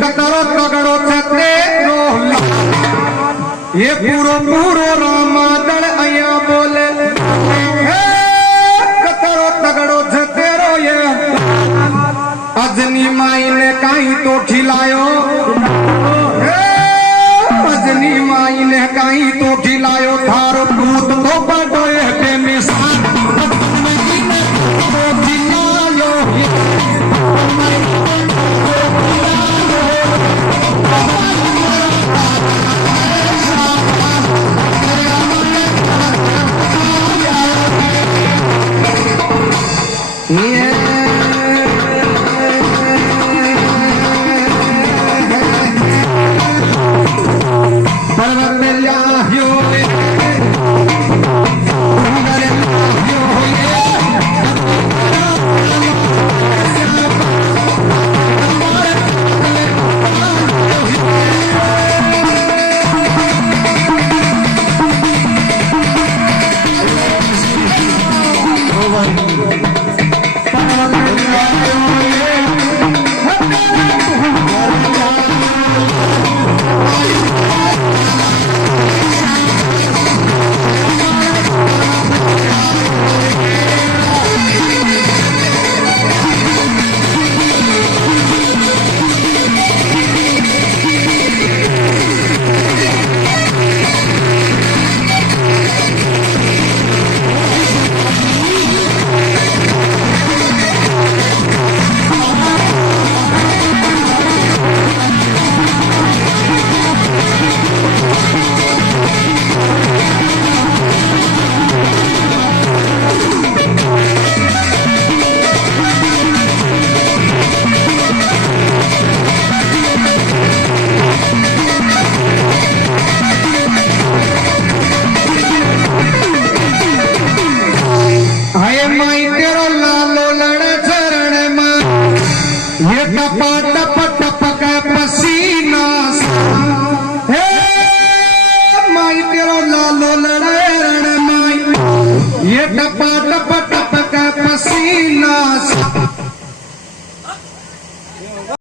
कतरो तगड़ो छते रोहला ये पूरो पूरो रामादण अया बोले कतरो तगड़ो छते रो ये अजनी माई ने काई तो खिलायो अजनी माई ने काई तो खिलायो थारो दूध तो बड़ो